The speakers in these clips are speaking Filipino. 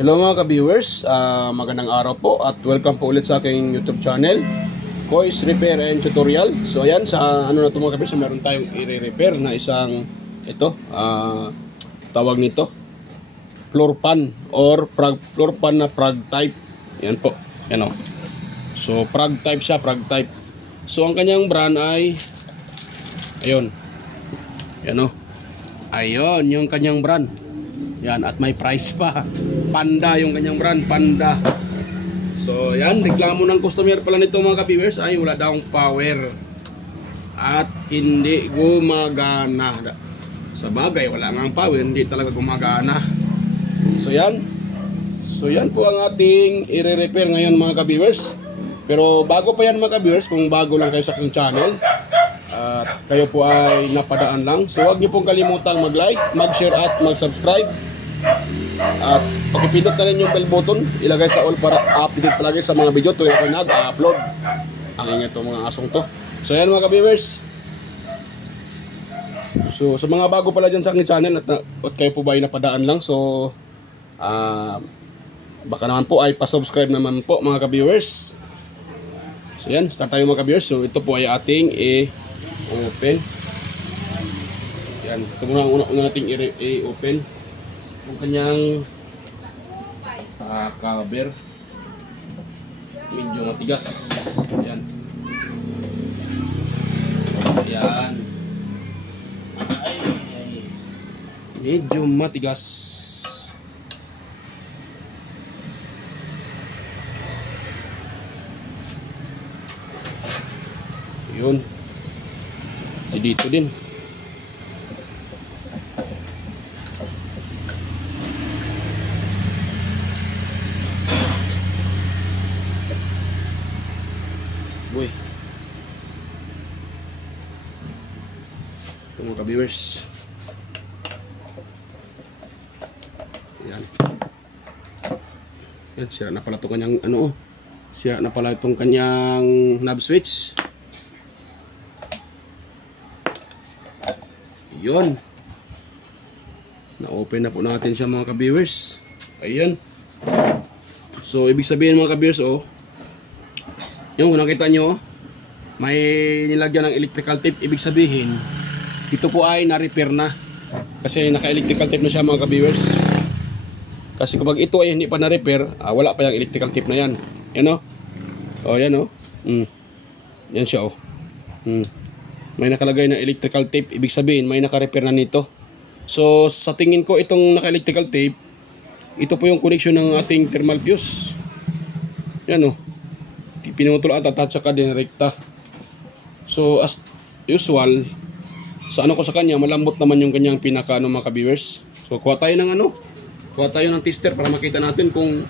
Hello mga ka-viewers, magandang araw po at welcome po ulit sa aking YouTube channel, Kois Repair and Tutorial. So ayan, sa ano na ito mga ka-viewers, meron tayong i-repair na isang ito, tawag nito floor pan or floor pan na prag type. Yan po, yan o. So prag type siya, prag type. So ang kanyang brand ay ayun, yan o. Ayun, yung kanyang brand. Yan, at may price pa. Panda yung kanyang brand, Panda. So, yan, reklamo ng customer pala nito mga ka-viewers ay wala daw power. At hindi gumagana. Sa bagay, wala nga ang power, hindi talaga gumagana. So, yan. So, yan po ang ating i-repair ngayon mga ka-viewers. Pero bago pa yan mga ka-viewers, kung bago lang kayo sa aking channel, at kayo po ay napadaan lang, so huwag niyo pong kalimutang mag-like, mag-share at mag-subscribe. At pakipindot na rin yung bell button, ilagay sa all para update palagi sa mga video tuwing ako nag-upload. Ang ingay itong mga asong to. So yan mga ka-viewers. So sa mga bago pala dyan sa aking channel at kayo po ba ay napadaan lang, so baka naman po ay pa-subscribe naman po mga ka-viewers. So yan, start tayo mga ka-viewers. So ito po ay ating i-open. Yan, ito muna nating i-open yung kanyang cover. Medyo matigas. Yan. Yan. Medyo matigas. Yun. Ay dito din. Boy. Ito mga ka-viewers. Yan. Yan, sira na pala itong kanyang ano. Sira na pala itong kanyang knob switch. Yun. Na-open na po natin siya mga ka-viewers. Ayan. So, ibig sabihin mga ka-viewers, oh. Yung nakita nyo, may nilagyan ng electrical tape. Ibig sabihin, ito po ay na-repair na. Kasi naka-electrical tape na siya mga ka-viewers. Kasi kapag ito ay hindi pa na-repair, wala pa yung electrical tape na yan. Yan o. O, yan o. Yan siya o. May nakalagay na electrical tape. Ibig sabihin, may naka-repair na nito. So, sa tingin ko, itong naka-electrical tape, ito po yung connection ng ating thermal fuse. Yan o. Pinutol at saka din rekta. So as usual, sa ano ko sa kanya, malambot naman yung kanyang pinaka mga ka-viewers. So kuha tayo ng kuha tayo ng tester para makita natin kung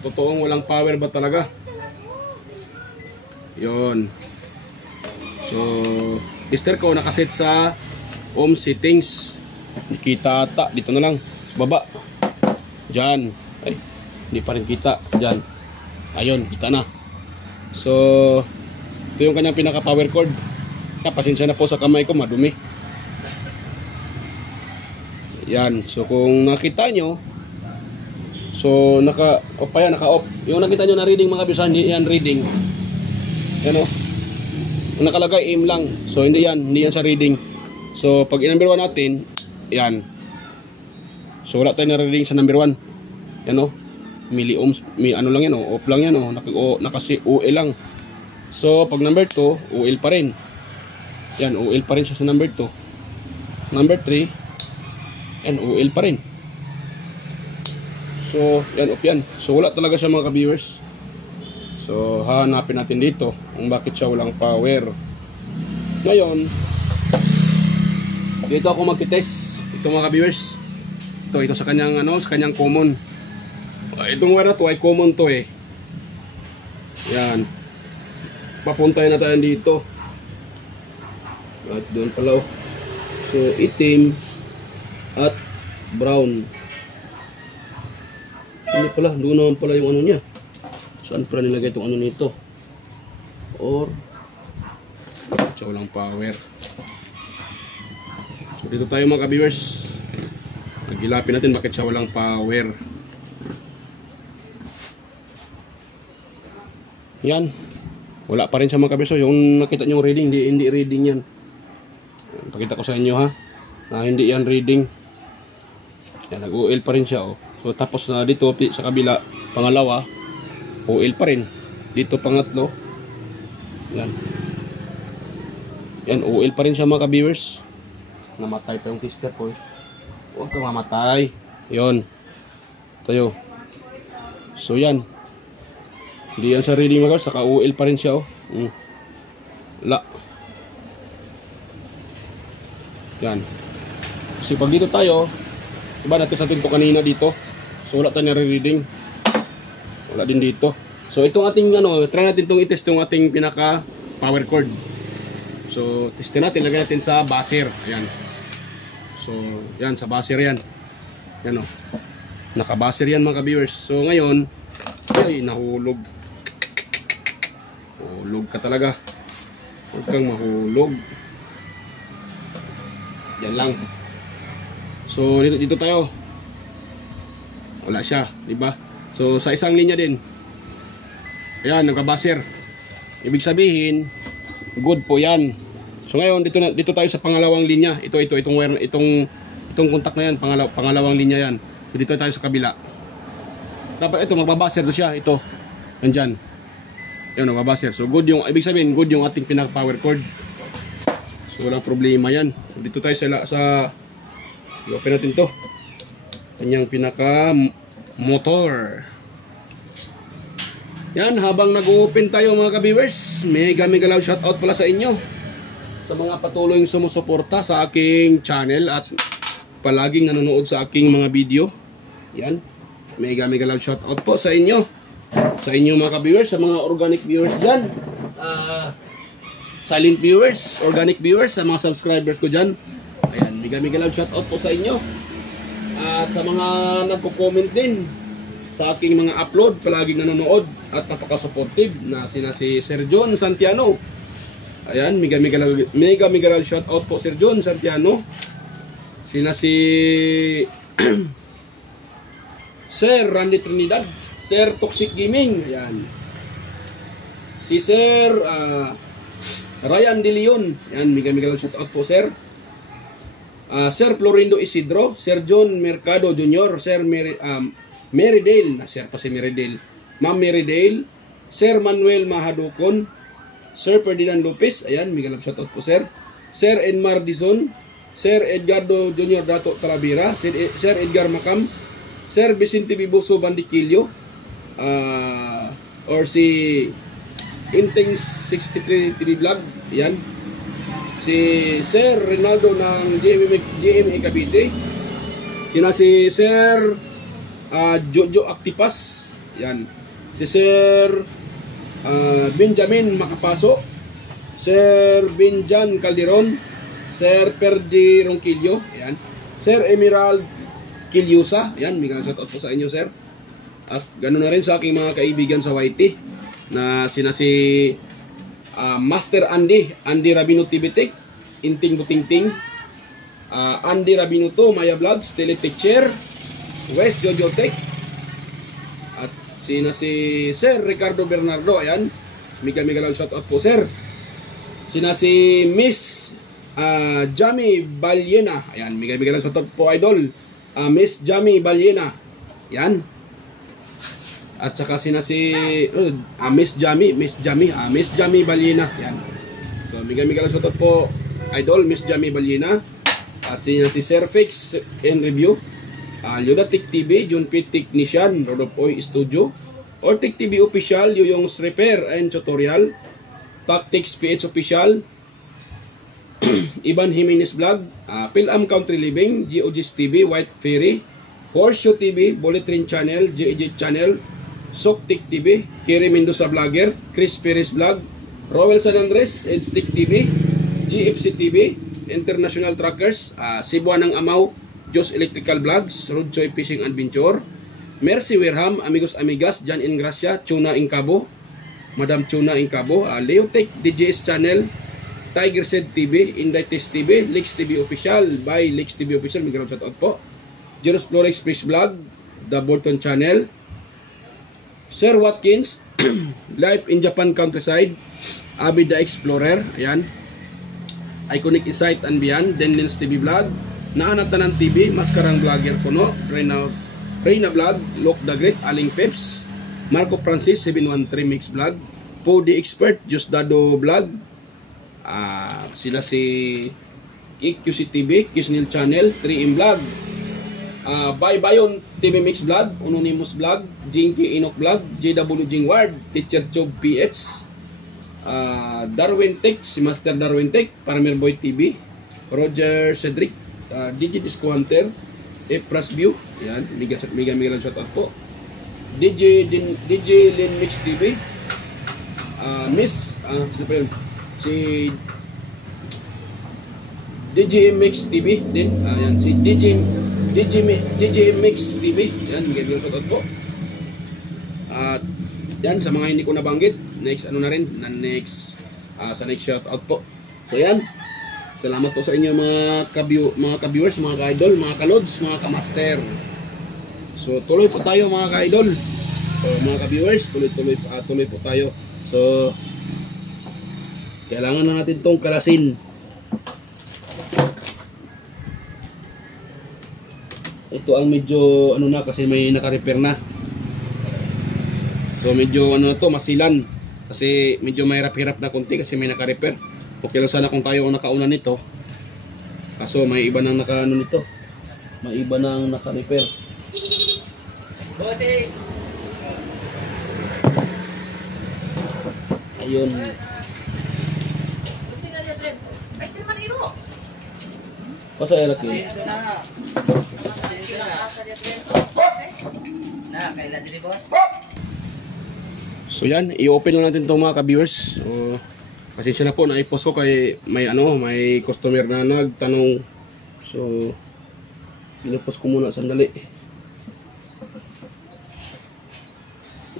totoong walang power ba talaga. Yon. So tester ko nakaset sa ohm settings. Nakita ata dito na lang sa baba. Diyan. Ay, hindi pa rin kita. Diyan. Ayun, kita na. So, ito yung kanyang pinaka power cord. Pasensya na po sa kamay ko, madumi. Yan. So, kung nakita nyo, so, naka-off pa yan, naka-off. Yung nakita nyo na reading mga bisa, hindi yan reading. Yan o. Nakalagay aim lang. So, hindi yan sa reading. So, pag i-number 1 natin, yan. So, wala tayo na reading sa number 1. Yan o. Milliohms, may ano lang yan o, off lang yan o, nakasi OL lang. So pag number 2, OL pa rin. Yan, OL pa rin siya sa number 2. Number 3, and OL pa rin. So yan, off yan. So wala talaga siya mga ka-viewers. So hahanapin natin dito kung bakit siya walang power. Ngayon, dito ako magti-test. Ito mga ka-viewers. Ito sa kanyang sa kanyang common. Itong wire na to ay common to eh. Yan. Papuntahin na tayo dito. At doon pala. So itim at brown. Ano pala? Doon naman pala yung ano niya. Saan pala nilagay itong ano nito? Or siya walang power. So dito tayo mga ka-viewers. Nagilapin natin bakit siya walang power. Yan. Wala pa rin siya mga kabiso. Yung nakita nyo reading, hindi reading yan. Pakita ko sa inyo ha. Na hindi yan reading. Yan, nag-oil pa rin siya. Oh. So tapos na dito sa kabila, pangalawa, oil pa rin. Dito pangatlo. Yan. Yan, oil pa rin siya mga ka-viewers. Namatay pa yung tester ko. Huwag kang mamatay. Yun. Tayo. So yan. Hindi yan sa reading mga, saka oil pa rin siya. Oh. La. Yan. Kasi pag dito tayo, diba natin natin ito kanina dito. So wala tayo nare-reading. Wala din dito. So itong ating try natin itong i-test yung ating pinaka power cord. So testin natin, lagay natin sa buzzer. Ayan. So yan, sa buzzer yan. Yan o. Naka-buzzer yan mga ka-viewers. So ngayon, ay nahulog. Hulog ka talaga. Huwag kang mahulog. Yan lang. So dito tayo. Wala siya, di ba? So sa isang linya din. Ayan, nagka-buzzer. Ibig sabihin, good po 'yan. So ngayon dito tayo sa pangalawang linya. Itong wire, itong contact na 'yan, pangalawang linya 'yan. So dito tayo sa kabila. Dapat ito magbabuzzer do siya, ito. Nandiyan. Ayun, magbabuzzer. So good yung ibig sabihin, good yung ating pinaka-power cord. So walang problema 'yan. So, dito tayo sa i-open natin 'to. Kanyang pinaka motor. Yan, habang nag-open tayo mga ka-viewers, mega love shoutout pala sa inyo sa mga patuloy sumusuporta sa aking channel at palaging nanonood sa aking mga video. Yan, mega love shoutout po sa inyo. Sa inyo mga ka-viewers, sa mga organic viewers dyan, silent viewers, organic viewers, sa mga subscribers ko dyan. Ayan, mega love shoutout po sa inyo. At sa mga nagko-comment din sa aking mga upload, palaging nanonood at napaka-supportive na si Sir John Santiano. Ayan, mega love shoutout po Sir John Santiano. Si Sir Randy Trinidad, Sir Toxic Gaming, ayan. Si Sir Ryan De Leon, ayan, mega love shoutout po Sir. Sir Florindo Isidro, Sir John Mercado Jr., Sir Merydale, na-share pa si Merydale, Ma'am Merydale, Sir Manuel Mahadukon, Sir Ferdinand Lopez, ayan, mega love shoutout po Sir. Sir Edmar Dizon, Sir Edgardo Jr. Dato Talavera, Sir Edgar Macam, Sir Vicente Bibuso Bandiquillo, or si Inteng 63 TV Vlog, ayan. Si Sir Rinaldo ng GMA Cavite, si Sir Jojo Actipas, yan. Si Sir Benjamin Macapaso, Sir Benjan Calderon, Sir Perdi Ronquillo, yan. Sir Emerald Kilyusa, yan, may shoutout po sa inyo Sir. At ganoon na rin sa aking mga kaibigan sa YT na si Master Andy Rabino Tibitek, Inting Butingting, Andy Rabino to, Maya Vlogs, Teletecture, West Jojo Tech, at si Sir Ricardo Bernardo, ayan, mega love shoutout po Sir. Si Miss Jamie Balyena, ayan, mega love shoutout po idol, Miss Jamie Balyena, ayan. At saka Miss Jamie Balyena, ayan. So mega love shoutout po idol, Miss Jamie Balyena. At si Sir Fix in Review, Ludatic TV, John P. Technician, Rodopoy Studio, Ortic TV Official, Yoyong's Repair and Tutorial, Tactics PH Official, Ivan Jimenez Vlog, Pilam Country Living, GOG's TV, White Fairy, Horseshoe TV, Bullet Train Channel, GEJ Channel, Soktik TV, Kiri Mendoza Vlogger, Chris Perez Vlog, Rowell San Andres, Edstick TV, GFC TV, International Truckers, Cebuanang Amaw, Jos Electrical Vlogs, Rodchoy Fishing Adventure, Mercy Wirham, Amigos Amigas, Jan Ingracia, Tuna Incabo, Madam Tuna Incabo, Leotech DJS Channel, Tiger Set TV, Indaites TV, Lex TV Official, by Lex TV Official, may ground shoutout po, Jeros Florex Fish Vlog, The Bolton Channel, Sir Watkins, Life in Japan Countryside, Abby the Explorer, ayan. Iconic Insight and Beyond, Denlins TV Vlog, Naanatanan TV, Maskarang Vlogger Kuno, Reyna Vlog, Look the Great, Aling Peps, Marco Francis 713 Mix Vlog, Po the Expert, Just Dado Vlog, sila si QC TV, Kisnil Channel, 3M Vlog, Baybayon TV Mix Vlog, Anonymous Vlog, Jinky Inok Vlog, JW Jingward, Teacher Job PH, Darwin Tech, si Master Darwin Tech, Farmer Boy TV, Roger Cedric, DJ Disco Hunter, Epras View, yan, mega shoutout po, DJ Lin Mix TV, Miss, sino pa yun? Si DJ Mix TV din, yan, si DJ Mix TV, yan, mega shoutout po. At yan, sa mga hindi ko nabanggit, next ano na rin, sa next shoutout po. So yan, salamat po sa inyo mga ka-viewers, mga ka-idol, mga ka-lods, mga ka-master. So tuloy po tayo mga ka-idol. So mga ka-viewers, tuloy po tayo. So kailangan na natin tong kalasin. Ito ang medyo ano na kasi may naka-repair na. So medyo ano to, masilan. Kasi medyo mahirap-hirap na konti kasi may naka-repair. Okay lang sana kung tayo ang nakauna nito. Kaso may iba nang naka-ano nito. May iba nang naka-repair. Ayun. Pasa erak yun. So yan, i-open lang natin itong mga ka-viewers. So, pasensya na po, na-post ko kay may customer na nagtanong. So, pinupost ko muna sandali.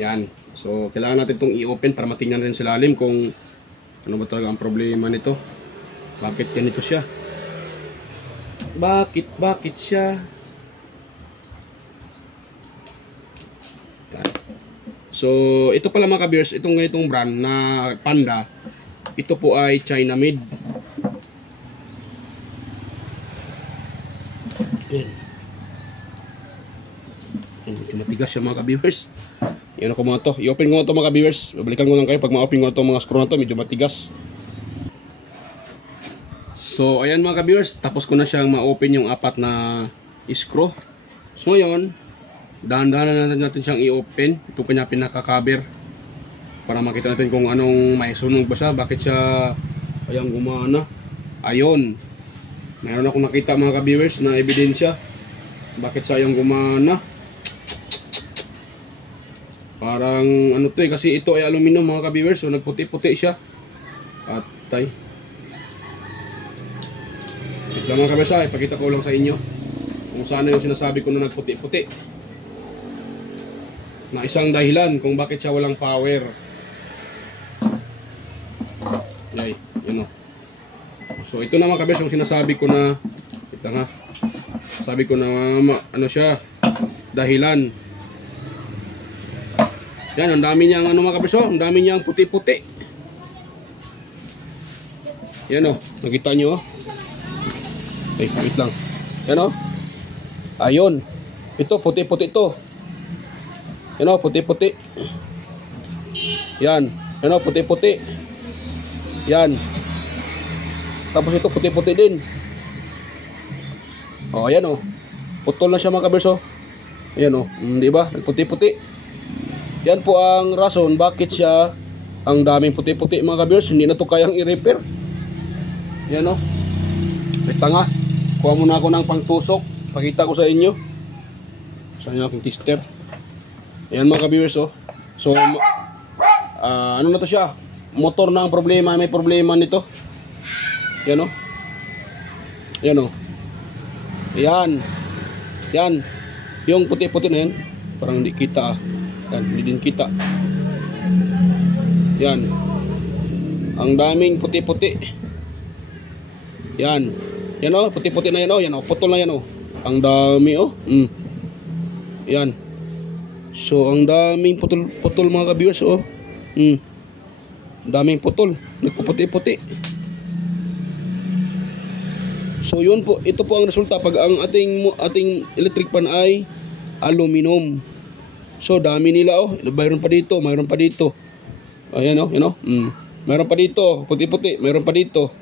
Yan. So, kailangan natin itong i-open para matingnan rin sa lalim kung ano ba talaga ang problema nito. Bakit ganito siya? Bakit siya? Yan. So, ito pala mga ka-viewers, itong ganitong brand na Panda, ito po ay China made. Yan. Matigas siya mga ka-viewers. Yan ako mga to. I-open ko na to mga ka-viewers. Babalikan ko lang kayo pag ma-open ko na to mga screw na to. Medyo matigas. So, ayan mga ka-viewers. Tapos ko na siyang ma-open yung apat na screw. So, ngayon, dahan-dahan natin siyang i-open. Ito pa niya pinaka-cover. Para makita natin kung anong may sunog ba siya. Bakit siya ayang gumana. Ayun. Mayroon akong nakita mga ka-viewers na ebidensya. Bakit siya ayang gumana. Parang ano to eh. Kasi ito ay aluminum mga ka-viewers. So nagputi-puti siya. At tay. Ito mga ka-viewers, ipakita ko lang sa inyo kung saan yung sinasabi ko na nagputi-puti. Na isang dahilan kung bakit siya walang power. Yay, yun o. So ito na mga kabes yung sinasabi ko na ito nga. Sabi ko na ano siya, dahilan. Yan, ang dami niyang ano mga kabes o, ang dami niyang puti-puti. Yan o, nakita niyo o. Ay, wait lang. Yan o. Ayun. Ito, puti-puti ito. Yan o, puti-puti. Yan. Yan o, puti-puti. Yan. Tapos ito, puti-puti din. O, ayan o. Putol na siya mga kaberso. Ayan o. Diba? Puti-puti. Yan po ang rason bakit siya ang daming puti-puti mga kaberso. Hindi na ito kayang i-repair. Yan o. May tanga. Kuha muna ako ng pangtusok. Pakita ko sa inyo. Sa inyo aking tester. Ayan mga ka-viewers oh. So ano na to siya? Motor na ang problema, may problema nito. Yan oh. Yan oh. Yan. Yan. Yung puti-puti na yan. Parang hindi kita ah. Yan, hindi din kita. Yan. Ang daming puti-puti. Yan. Yan oh, puti-puti na yan oh. Yan oh, putol na yan oh. Ang dami oh. Yan. So ang daming putol mga ka-viewers, oh. Daming putol, nagpuputi-puti. So yun po, ito po ang resulta pag ang ating electric pan ay aluminum. So dami nila, oh. Mayroon pa dito, mayroon pa dito. Ayan, oh, yun, oh. Mayroon pa dito, puti-puti, mayroon pa dito.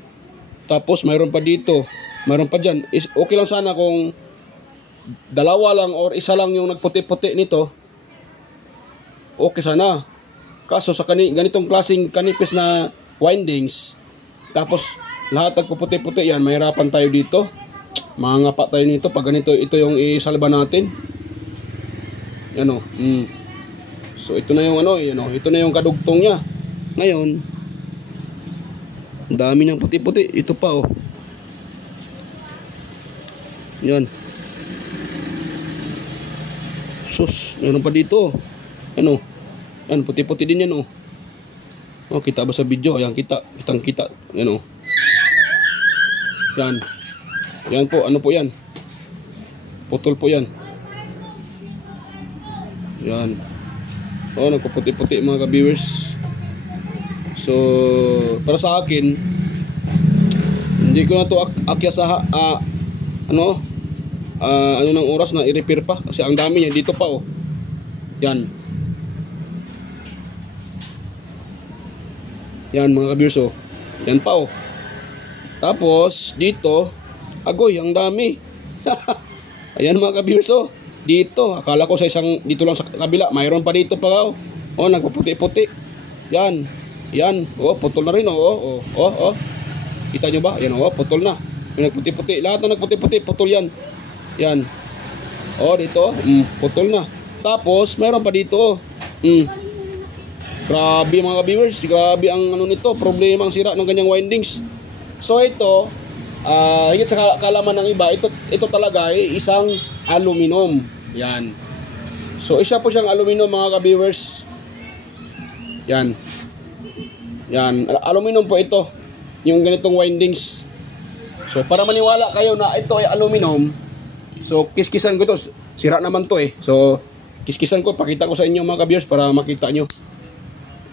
Tapos mayroon pa dito, mayroon pa dyan. Okay lang sana kung dalawa lang or isa lang yung nagputi-puti nito. Okay sana. Kaso sa ganitong klaseng kanipis na windings, tapos lahat nagpuputi-puti yan, mahirapan tayo dito. Mangangapa tayo nito pag ganito, ito yung isalba natin. Yan, oh. So ito na yung ano, yan, oh. Ito na yung kadugtong niya. Ngayon, dami niyang puti-puti. Ito pa, oh. Yan. Sus, meron pa dito. Ano? Yan, puti-puti din yan, oh. Oh, kita ba sa video? Ayan, kitang-kita. Yan, oh. Yan. Yan po, ano po yan? Putol po yan. Yan. Oh, nagpuputi-puti mga ka-viewers. So, para sa akin, hindi ko na to akya sa ano ng oras na i-repair pa kasi ang dami niya dito pa, oh. Yan. Yan mga ka-viewers, oh. Yan pa, oh. Tapos dito, agoy, ang dami. Ayan mga ka-viewers, oh. Dito, akala ko sa isang dito lang sa kabila, mayroon pa dito pa, oh. Oh, nagpuputi-puti. Yan. Yan, oh, putol na rin, oh. Oh. Kita nyo ba? Yan, oh, putol na. Yung nagputi-puti, lahat na nagputi-puti, putol yan. Yan. Oh, dito, putol na. Tapos, mayroon pa dito, Grabe mga ka-viewers, grabe ang ano nito, problema ang sira ng ganyang windings. So ito, higit sa kalaman ng iba, ito talaga ay isang aluminum. Yan. So isa po siyang aluminum mga ka-viewers. Yan. Yan, aluminum po ito, yung ganitong windings. So para maniwala kayo na ito ay aluminum, so kiskisan ko to, sira naman to, eh. So kiskisan ko, pakita ko sa inyo mga ka-viewers para makita nyo.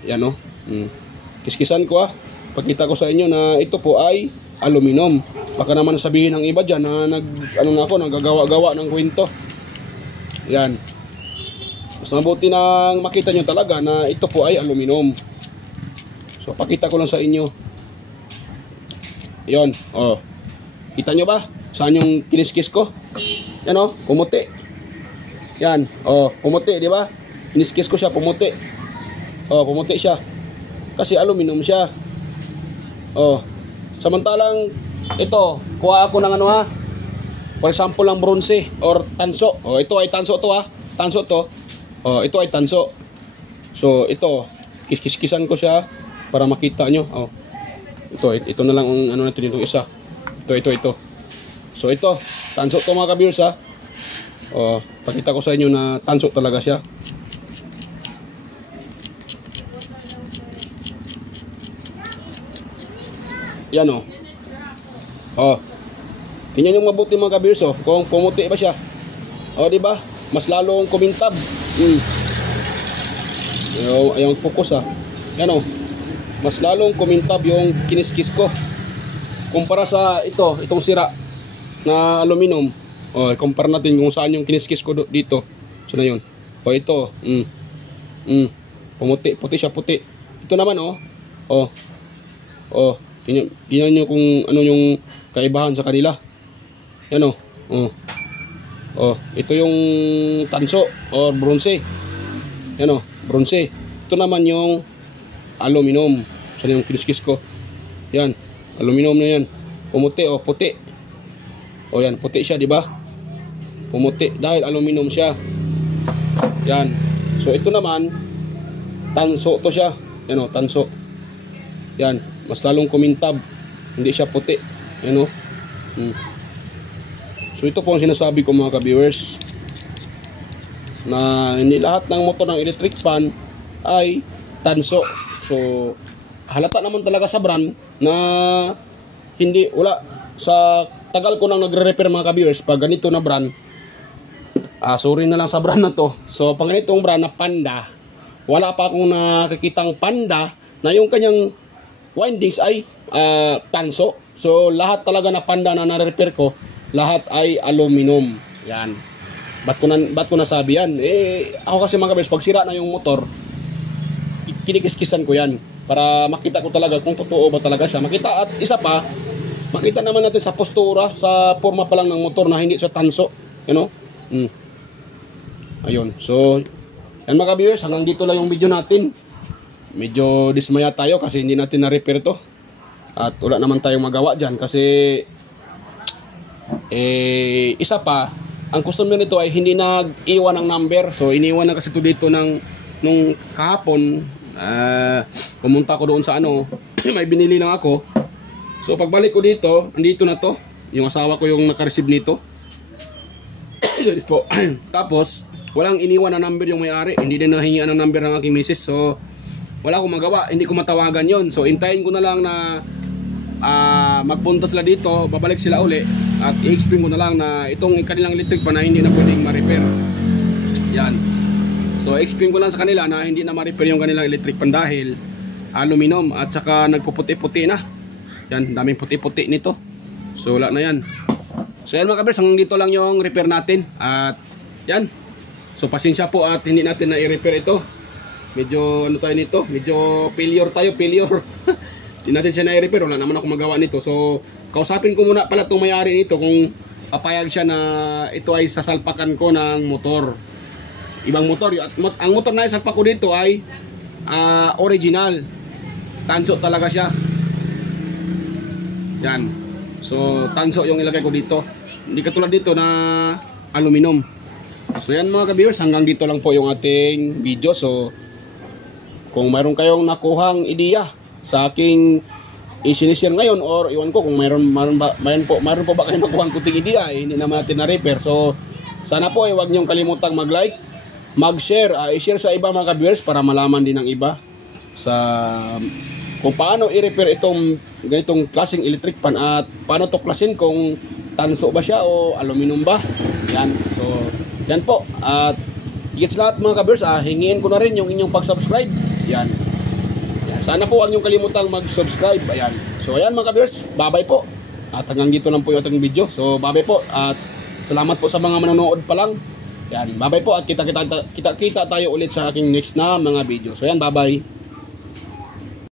Yan, oh. Kiskisan ko, pakita ko sa inyo na ito po ay aluminum. Baka naman sabihin ng iba dyan na nagagawa-gawa ng kwento. Yan. Mas mabuti nang makita nyo talaga na ito po ay aluminum. So pakita ko lang sa inyo. Yon, oh. Kita nyo ba? Saan yung kiniskis ko? Yan, oh, pumuti. Yan, oh, pumuti, di ba? Kiniskis ko siya, pumuti. Oh, pumuti siya. Kasi aluminum siya. Oh. Samantalang ito, kuha ako ng ano, ha. For example, ng bronze or tanso. Oh, ito ay tanso to, ha. Tanso to. Oh, ito ay tanso. So, ito, kiskisan ko siya para makita nyo. Oh. Ito na lang ang ano natin dito isa. Ito. So, ito, tanso to mga ka-viewers, ha. Oh, pakita ko sa inyo na tanso talaga siya. Yan, oh. Oh. Tingnan yung mabuti mga ka-viewers, oh. Kung pumuti ba siya. Oh, di ba? Mas lalong kumintab. Yung focus, ha. Yan, oh. Mas lalong kumintab yung kiniskis ko. Kumpara sa itong sira na aluminum. Oh, kumpara natin kung saan yung kiniskis ko dito. So na yun. Oh, ito. Pumuti, puti siya, puti. Ito naman, oh. Oh. Tingnan nyo kung ano yung kaibahan sa kanila. Yan, oh. Ito yung tanso or bronze. Yan, oh, bronze. Ito naman yung aluminum. Saan yung kiniskis ko? Yan, aluminum na yan. Pumuti, oh, puti. Oh, yan, puti siya, di ba? Pumuti dahil aluminum siya. Yan. So ito naman tanso to siya. Yan, oh, tanso. Yan, mas lalong kumintab. Hindi siya puti. Yan, oh. So ito po ang sinasabi ko mga ka-viewers, na hindi lahat ng motor ng electric fan ay tanso. So halata naman talaga sa brand na wala sa tagal ko nang nagre-repair mga ka-viewers. Pag ganito na brand, sorry na lang sa brand na to. So pang ganitong brand na Panda, wala pa akong nakikitang Panda na yung kanyang windings ay tanso. So lahat talaga na Panda na na-repair ko, lahat ay aluminum. Yan. Ba't ko nasabi yan? Ako kasi mga kabers, pag sira na yung motor, kinikiskisan ko yan para makita ko talaga kung totoo ba talaga siya. Makita, at isa pa, makita naman natin sa postura, sa forma pa lang ng motor na hindi siya tanso. You know? Ayun. So, yan mga viewers, hanggang dito lang yung video natin. Medyo dismaya tayo kasi hindi natin na-repair to. At wala naman tayong magawa dyan kasi isa pa, ang customer nito ay hindi nag-iwan ng number. So, iniwan na kasi ito dito nung kahapon. Pumunta ko doon sa may binili lang ako. So, pagbalik ko dito, andito na to. Yung asawa ko yung naka-receive nito. Tapos, walang iniwan na number yung may-ari. Hindi din nahingian ng number ng aking misis. So, wala akong magawa. Hindi ko matawagan yon. So, intayin ko na lang na magpunta sila dito, babalik sila uli at i-explain ko na lang na itong kanilang electric pan na hindi na pwedeng ma-repair. Yan. So, explain ko lang sa kanila na hindi na ma-repair yung kanilang electric pan dahil aluminum at saka nagpuputi-puti na. Yan, daming puti-puti nito. So, wala na yan. So, yan mga kabers, hanggang dito lang yung repair natin. At, yan. So, pasensya po at hindi natin na i-repair ito. Medyo, tayo nito? Medyo failure tayo, failure. Hindi natin siya na-repair, wala naman ako magawa nito. So, kausapin ko muna pala itong may-ari nito kung papayag siya na ito ay sasalpakan ko ng motor. Ibang motor. At ang motor na isalpak ko dito ay original. Tanso talaga siya. Yan. So, tanso yung ilagay ko dito. Hindi katulad dito na aluminum. So, yan mga ka-viewers, hanggang dito lang po yung ating video. So, kung mayroon kayong nakuhang ideya sa aking i-sinishare ngayon or iwan ko kung mayroon po ba kayo nakuhang kuting ideya, hindi naman natin na-repair. So, sana po huwag niyong kalimutang mag-like, mag-share, i-share sa iba mga ka-viewers para malaman din ng iba sa kung paano i-repair itong ganitong klaseng electric pan at paano tuklasin kung tanso ba siya o aluminum ba. Yan. So, yan po. At higit sa lahat mga ka-viewers, hingiin ko na rin yung inyong pag-subscribe. Yan. Sana po huwag niyong kalimutang mag-subscribe. Ayan. So ayan mga ka-viewers, bye-bye po. At hanggang dito lang po yung ating video. So bye-bye po at salamat po sa mga manonood pa lang. Ayan, bye-bye po at kita tayo ulit sa aking next na mga video. So ayan, bye-bye.